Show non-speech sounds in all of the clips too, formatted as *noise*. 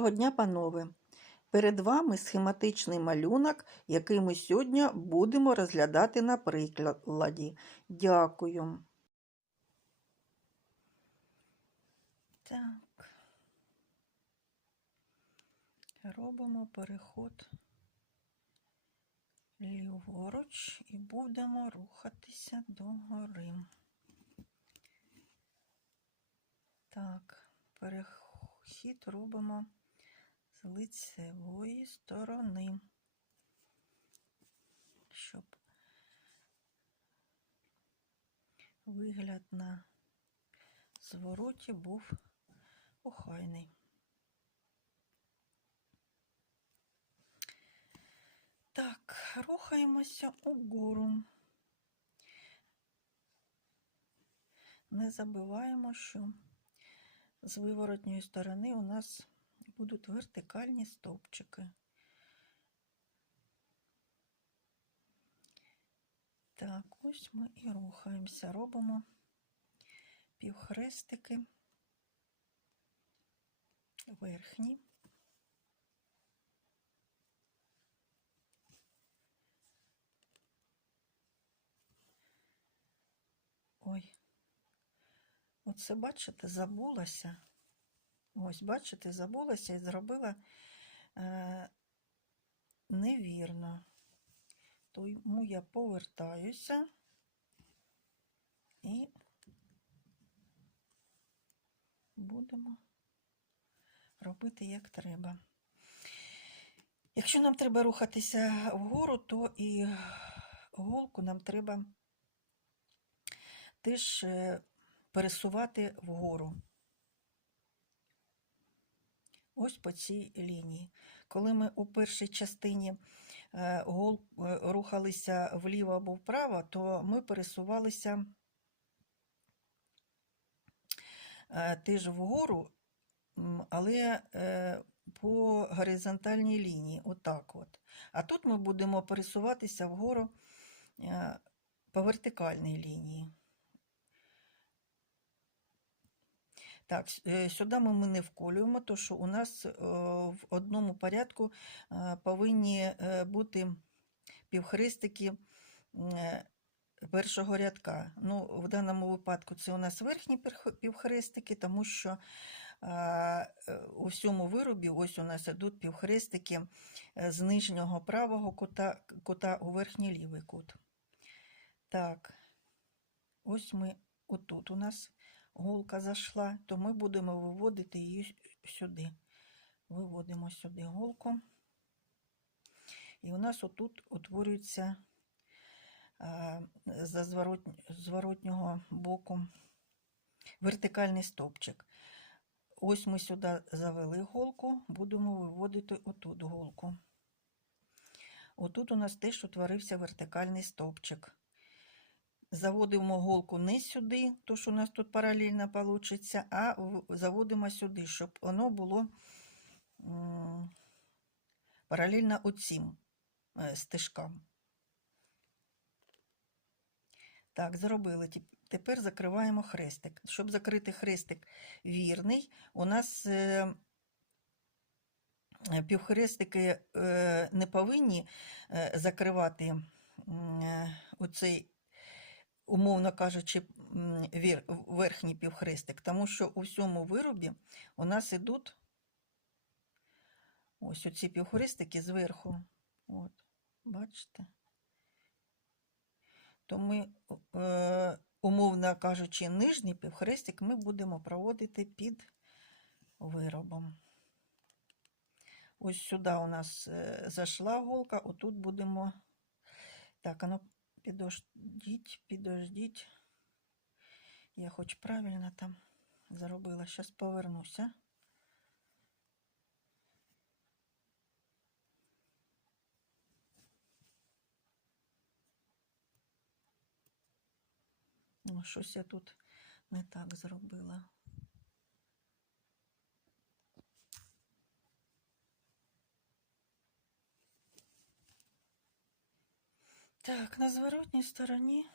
Доброго дня, панове! Перед вами схематичний малюнок, який ми сьогодні будемо розглядати на прикладі. Дякую. Так. Робимо переход ліворуч і будемо рухатися до гори. Так, перехід робимо з лицевої сторони, щоб вигляд на звороті був охайний. Так, рухаємося угору. Не забуваємо, що з виворотньої сторони у нас будуть вертикальні стовпчики. Так, ось ми і рухаємося, робимо півхрестики верхні. Ой, оце, бачите, забулася. Ось, бачите, забулася і зробила е, невірно. Тому я повертаюся і будемо робити як треба. Якщо нам треба рухатися вгору, то і голку нам треба теж е, пересувати вгору. Ось по цій лінії. Коли ми у першій частині е, гол е, рухалися вліво або вправо, то ми пересувалися е, теж вгору, але по горизонтальній лінії, отак от. А тут ми будемо пересуватися вгору по вертикальній лінії. Так, сюди ми, не вколюємо, тому що у нас в одному порядку повинні бути півхрестики першого рядка. Ну, В даному випадку це у нас верхні півхрестики, тому що у всьому виробі ось у нас йдуть півхрестики з нижнього правого кута, кута у верхній лівий кут. Так, ось ми отут у нас голка зайшла, то ми будемо виводити її сюди. Виводимо сюди голку. І у нас отут утворюється за зворотнього боку вертикальний стовпчик. Ось ми сюди завели голку, будемо виводити отут голку. Отут у нас теж утворився вертикальний стовпчик. Заводимо голку не сюди, то що у нас тут паралельно вийде, а заводимо сюди, щоб воно було паралельно оцім е, стежкам. Так, зробили. Тепер закриваємо хрестик. Щоб закрити хрестик вірний, у нас е, півхрестики е, не повинні закривати оцей умовно кажучи, верхній півхрестик, тому що у всьому виробі у нас ідуть ось оці півхрестики зверху. От, бачите? То ми, е, умовно кажучи, нижній півхрестик ми будемо проводити під виробом. Ось сюди у нас е, зайшла голка, отут будемо. Так, ну Підождіть, підождіть. Я хоч правильно там заробила. Зараз повернуся. Ну, щось я тут не так зробила. Так, на зворотній стороні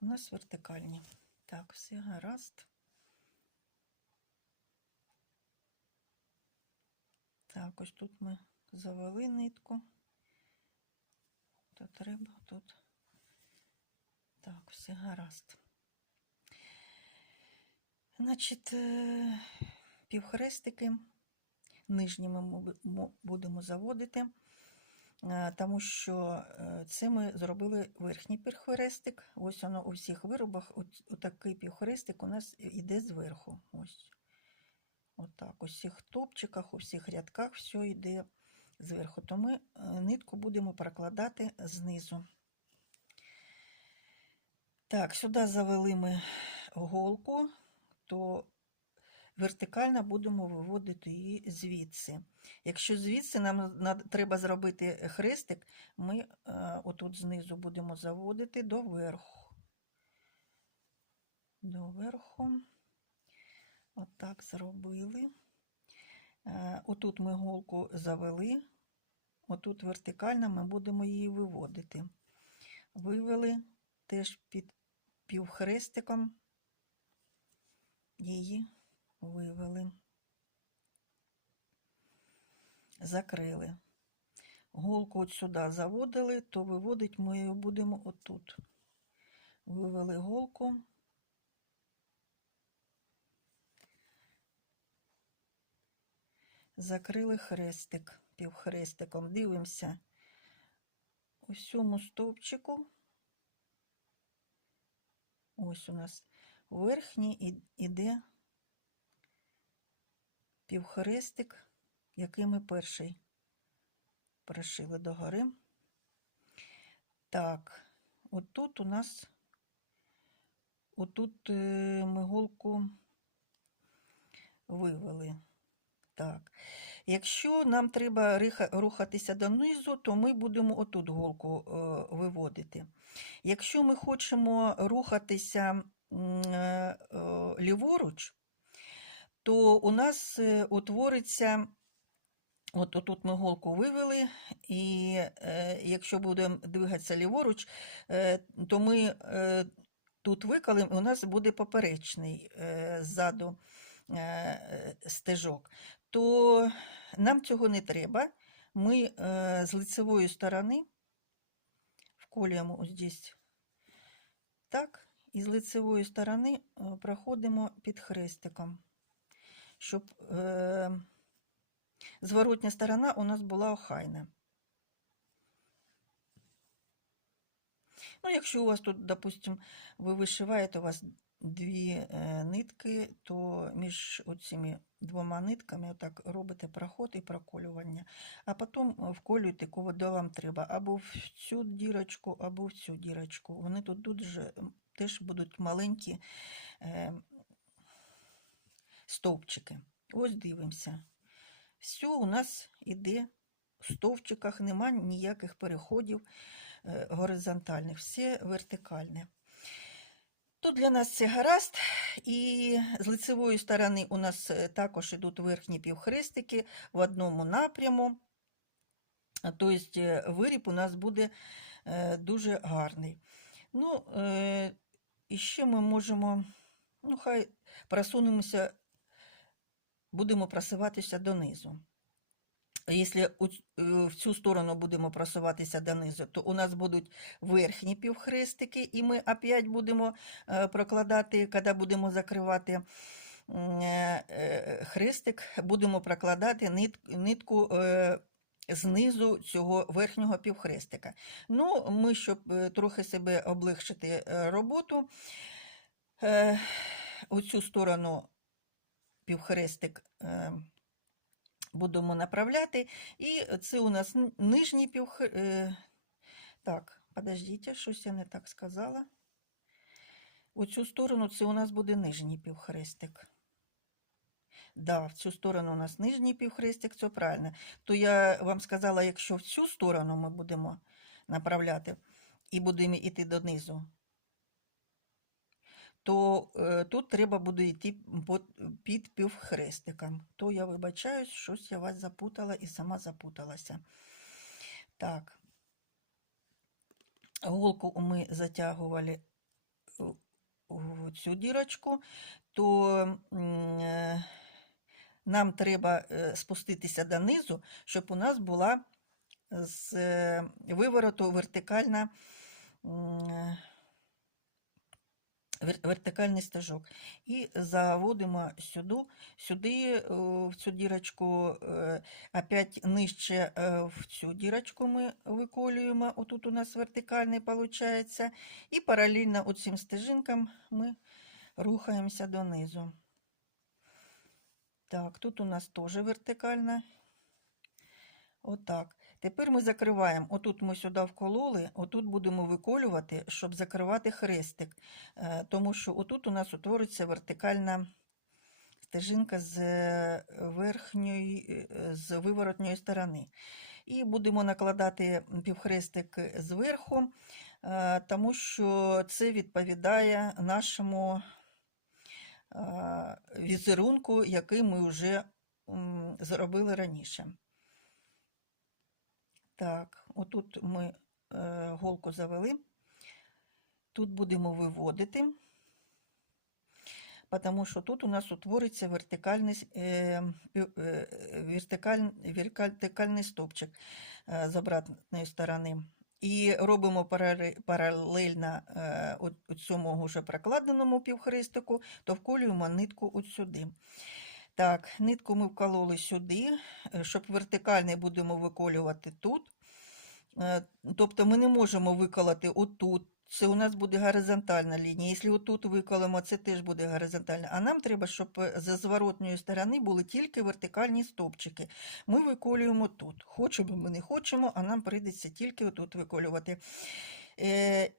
у нас вертикальні. Так, все гаразд. Так, ось тут ми завели нитку. Тут треба, тут. Так, все гаразд. Значить, е, півхрестики нижніми ми будемо заводити, тому що е, це ми зробили верхній півхрестик. Ось воно у всіх виробах, от- отакий півхрестик у нас йде зверху. Ось. Отак, у всіх топчиках, у всіх рядках все йде зверху. То ми е, нитку будемо прокладати знизу. Так, сюди завели ми голку, то вертикально будемо виводити її звідси. Якщо звідси нам треба зробити хрестик, ми е, отут знизу будемо заводити до верху. До верху. Отак зробили. Е, Отут ми голку завели, отут вертикально ми будемо її виводити. Вивели теж під півхрестиком її вивели. Закрили. Голку от сюди заводили, то виводить ми її будемо отут. Вивели голку. Закрили хрестик півхрестиком. Дивимося у цьому стовпчику. Ось у нас верхній іде півхрестик, який ми перший пришили догори. Так, отут у нас, отут е, ми голку вивели. Так. Якщо нам треба рухатися донизу, то ми будемо отут голку е, виводити. Якщо ми хочемо рухатися е, ліворуч, то у нас е, утвориться, от отут ми голку вивели, і е, якщо будемо двигатися ліворуч, е, то ми е, тут викалимо, у нас буде поперечний е, ззаду е, стежок. То нам цього не треба. Ми е, з лицевої сторони вколюємо ось здесь так, і з лицевої сторони е, проходимо під хрестиком, щоб е, зворотня сторона у нас була охайна. Ну, якщо у вас тут, допустим, ви вишиваєте, у вас дві е, нитки, то між цими двома нитками отак робите проход і проколювання, а потім вколюєте, куди вам треба, або в цю дірочку, або в цю дірочку. Вони тут дуже теж будуть маленькі е, стовпчики. Ось дивимося. Все у нас іде в стовпчиках, нема ніяких переходів е, горизонтальних, все вертикальне. То для нас це гаразд, і з лицевої сторони у нас е, також йдуть верхні півхрестики в одному напряму. Тобто виріб у нас буде е, дуже гарний. Ну, е, і ще ми можемо, ну, хай просунемося, будемо просуватися донизу. Якщо е, в цю сторону будемо просуватися донизу, то у нас будуть верхні півхрестики, і ми опять будемо е, прокладати, коли будемо закривати е, хрестик, будемо прокладати нит, нитку знизу цього верхнього півхрестика. Ну, ми, щоб трохи себе облегшити роботу, е, у цю сторону півхрестик. Е, будемо направляти. І це у нас нижній півх... е, Так, подождіть, щось я не так сказала. У цю сторону це у нас буде нижній півхрестик. Да, в цю сторону у нас нижній півхрестик, це правильно. То я вам сказала, якщо в цю сторону ми будемо направляти і будемо йти донизу, то е, тут треба буде йти під півхрестиком. То я вибачаюсь, щось я вас запутала і сама запуталася. Так, голку ми затягували в- в цю дірочку, то е, нам треба е, спуститися донизу, щоб у нас була з е, вивороту вертикальна, вертикальний стежок. І заводимо сюди, сюди е, в цю дірочку, е, опять нижче е, в цю дірочку ми виколюємо. Отут у нас вертикальний виходить. І паралельно оцим стежинкам ми рухаємося донизу. Так, тут у нас теж вертикальна. Отак. Тепер ми закриваємо. Отут ми сюди вкололи, отут будемо виколювати, щоб закривати хрестик. Е, Тому що отут у нас утвориться вертикальна стежинка з е, верхньої, е, з виворотньої сторони. І будемо накладати півхрестик зверху, тому що це відповідає нашому візерунку, який ми вже зробили раніше. Так, отут ми е, голку завели. Тут будемо виводити, тому що тут у нас утвориться вертикальний, е, е, вертикаль, вертикальний стовпчик з обратної сторони. І робимо паралельно е, цьому вже прокладеному півхрестику, то вколюємо нитку от сюди. Так, нитку ми вкололи сюди, е, щоб вертикальний будемо виколювати тут. Е, Тобто ми не можемо виколоти отут. Це у нас буде горизонтальна лінія. Якщо отут виколимо, це теж буде горизонтальна. А нам треба, щоб е, з зворотньої сторони були тільки вертикальні стовпчики. Ми виколюємо тут. Хочемо ми не хочемо, а нам прийдеться тільки отут виколювати.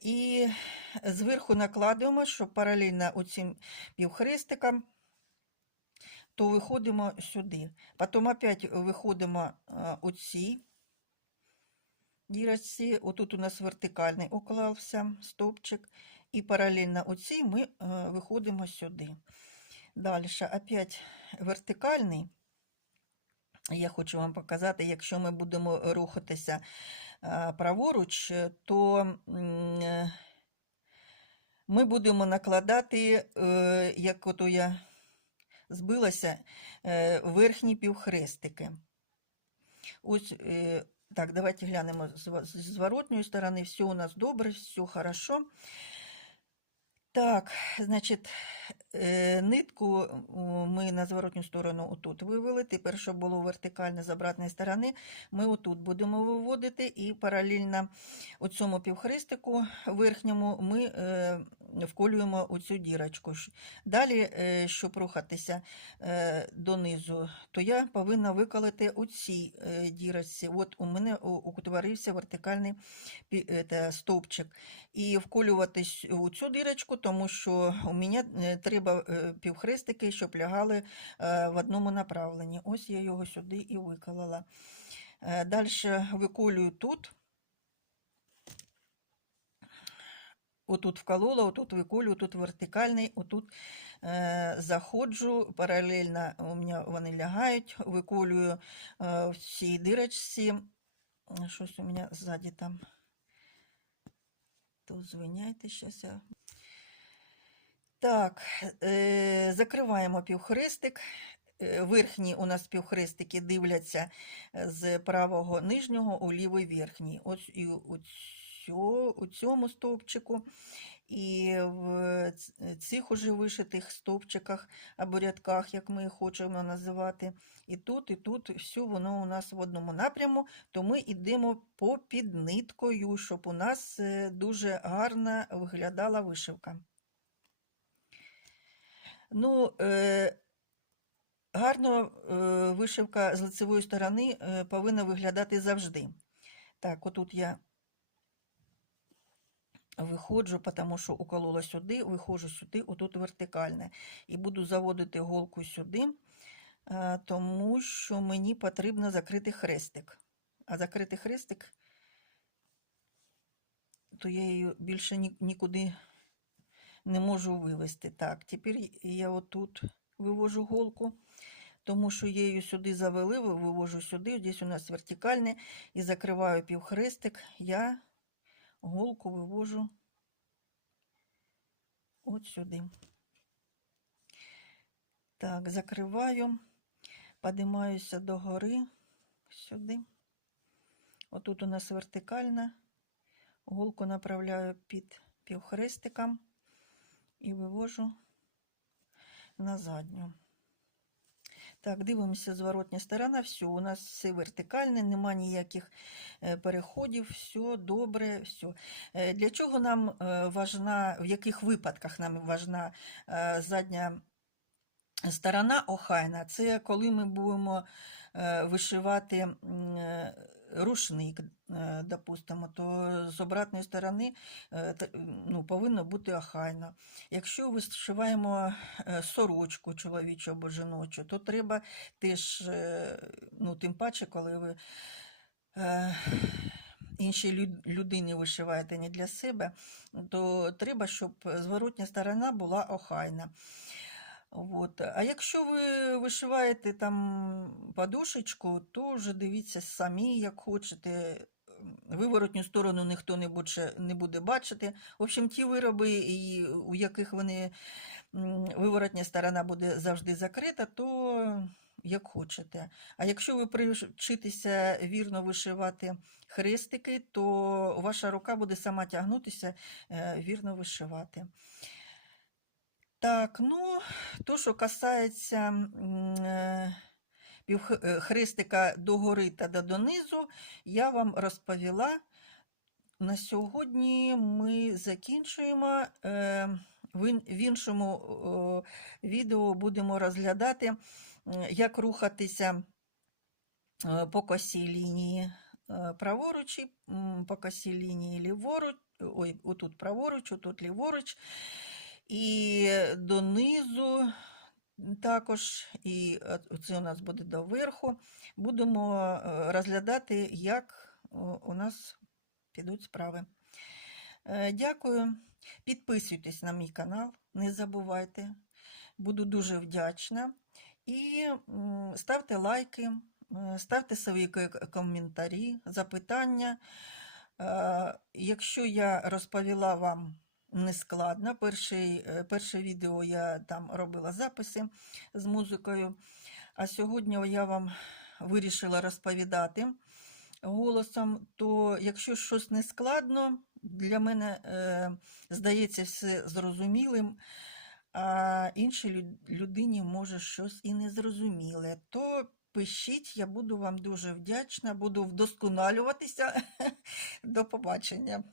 І зверху накладуємо, щоб паралельно оцим півхрестикам то виходимо сюди. Потім опять виходимо е, оці дірочці. Отут у нас вертикальний уклався стовпчик. І паралельно оцій ми е, виходимо сюди. Далі опять вертикальний. Я хочу вам показати, якщо ми будемо рухатися е, праворуч, то ми будемо накладати, як ото я збилася, е, верхні півхрестики. Ось е, так, давайте глянемо з зворотньої сторони. Все у нас добре, все хорошо. Так, значить, е, нитку ми на зворотню сторону отут вивели. Тепер, щоб було вертикально з обратної сторони, ми отут будемо виводити і паралельно цьому півхрестику верхньому ми вколюємо оцю дірочку. Далі, е, щоб рухатися е, донизу, то я повинна виколити оці е, дірочці. От у мене утворився вертикальний стовпчик. І вколювати с- у цю дірочку, тому що у мене треба півхрестики, щоб лягали в одному направленні. Ось я його сюди і виколола. Далі виколюю тут. Отут вколола, отут виколюю, тут вертикальний, отут е, заходжу, паралельно у мене вони лягають, виколюю е, в цій дирочці. Щось у мене ззаді там. То звиняйте, щас я. Так, е, закриваємо півхрестик. Е, Верхні у нас півхрестики дивляться е, з правого нижнього у лівий верхній. Ось і у, цьо- у цьому стовпчику, і в цих уже вишитих стовпчиках або рядках, як ми їх хочемо називати. І тут, і тут все воно у нас в одному напряму, то ми йдемо попід ниткою, щоб у нас е, дуже гарно виглядала вишивка. Ну, е, гарно е, вишивка з лицевої сторони е, повинна виглядати завжди. Так, отут я виходжу, тому що уколола сюди, виходжу сюди, отут вертикальне. І буду заводити голку сюди, е, тому що мені потрібно закрити хрестик. А закрити хрестик, то я її більше нікуди не можу вивести. Так, тепер я отут вивожу голку, тому що я її сюди завели, вивожу сюди, десь у нас вертикальне, і закриваю півхрестик, я голку вивожу от сюди. Так, закриваю. Подимаюся до гори сюди. Отут у нас вертикальна. Голку направляю під півхрестиком і вивожу на задню. Так, дивимося зворотня сторона. Все, у нас все вертикальне, нема ніяких е, переходів, все добре, все. Для чого нам е, важна, в яких випадках нам важна е, задня сторона охайна? Це коли ми будемо вишивати рушник, е, допустимо, то з обратної сторони е, ну, повинно бути охайно. Якщо вишиваємо е, сорочку чоловічу або жіночу, то треба теж, ну, тим паче, коли ви іншій людині вишиваєте не для себе, то треба, щоб зворотня сторона була охайна. От. А якщо ви вишиваєте там подушечку, то вже дивіться самі, як хочете. Виворотню сторону ніхто не буде, не буде бачити. В общем, ті вироби, і, у яких вони виворотня сторона буде завжди закрита, то як хочете. А якщо ви привчитеся вірно вишивати хрестики, то ваша рука буде сама тягнутися е, вірно вишивати. Так, ну, то, що касається е, е, хрестика догори та донизу, я вам розповіла. На сьогодні ми закінчуємо. Е, В іншому відео будемо розглядати, як рухатися по косій лінії праворуч, по косій лінії ліворуч, ой, отут праворуч, отут ліворуч, і донизу також, і е, це у нас буде доверху. Будемо е, розглядати, як у нас підуть справи. Е, Дякую. Підписуйтесь на мій канал, не забувайте. Буду дуже вдячна. І ставте лайки, е, ставте свої коментарі, запитання. Е, Якщо я розповіла вам нескладно, перший, е, перше відео я там робила записи з музикою, а сьогодні я вам вирішила розповідати голосом, то якщо щось не складно, для мене е, здається все зрозумілим, а іншій людині може щось і незрозуміле, то пишіть, я буду вам дуже вдячна, буду вдосконалюватися. *laughs* До побачення.